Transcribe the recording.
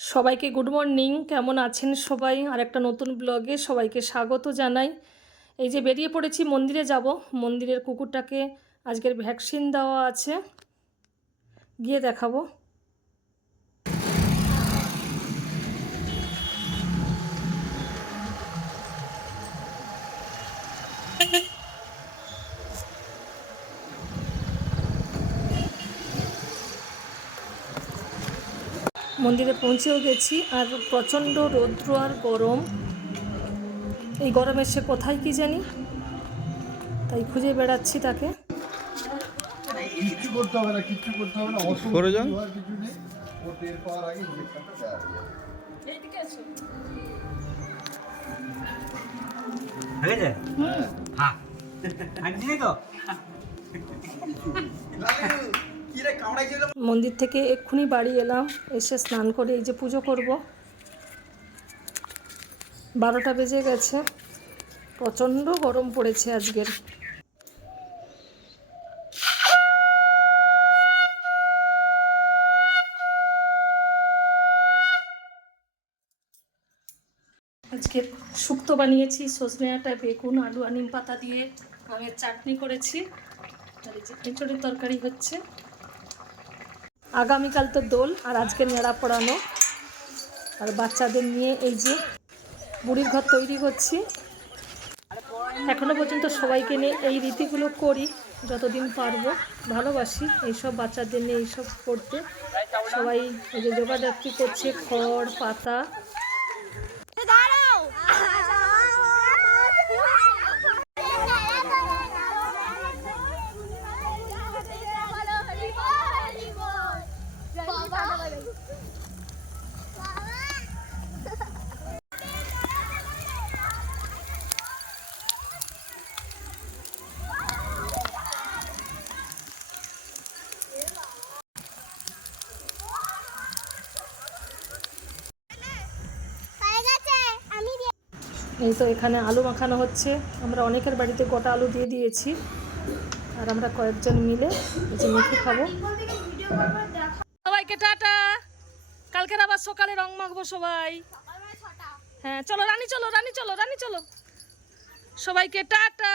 সবাইকে good morning. কেমন আছেন সবাই? আর একটা নতুন ব্লগে সবাইকে স্বাগত জানাই। এই যে বেরিয়ে পড়েছি, মন্দিরে যাব। মন্দিরের কুকুরটাকে আজকের ভ্যাকসিন দেওয়া আছে, গিয়ে দেখাবো। মন্দিরে পৌঁছেও গেছি, আর প্রচণ্ড রৌদ্র আর গরম। এই গরমে সে কোথায় কি জানি, তাই খুঁজে বেড়াচ্ছি তাকে। কিচ্ছু করতে হবে না, কিচ্ছু করতে হবে না, করে যান। কিছু নেই। ও টের পাওয়ার আগে ইঞ্জেকশনটা দেওয়া হয়ে যাবে। হয়ে যায়? হ্যাঁ। আনছিলি তো? মন্দির থেকে এক্ষুনি বাড়ি এলাম, এসে স্নান করে এই যে পুজো করব। 12টা বেজে গেছে, প্রচণ্ড গরম পড়েছে আজকের। আজকে শুক্তো বানিয়েছি, সজনে ডাঁটা, বেগুন, আলু আর নিম পাতা দিয়ে আমের চাটনি করেছি। আর এই যে এঁচড়ের তরকারি হচ্ছে। আগামীকাল তো দোল, আর আজকে নেড়া পড়ানো। আর বাচ্চাদের নিয়ে এই যে বুড়ির ঘর তৈরি করছি। এখনো পর্যন্ত সবাইকে নিয়ে এই রীতিগুলো করি, যতদিন পারবো। ভালোবাসি এইসব বাচ্চাদের নিয়ে এইসব করতে। সবাই এই যে জোগাড়যাত্রী করছে, খড় পাতা। এই তো এখানে আলু মাখানো হচ্ছে। আমরা অনেকের বাড়িতে গোটা আলু দিয়ে দিয়েছি, আর আমরা কয়েকজন মিলে এই যে মেখে খাবো। সবাইকে টাটা। কালকের আবার সকালে রং মাখবো সবাই। হ্যাঁ চলো রানী, চলো রানী, চলো রানী, চলো। সবাইকে টাটা।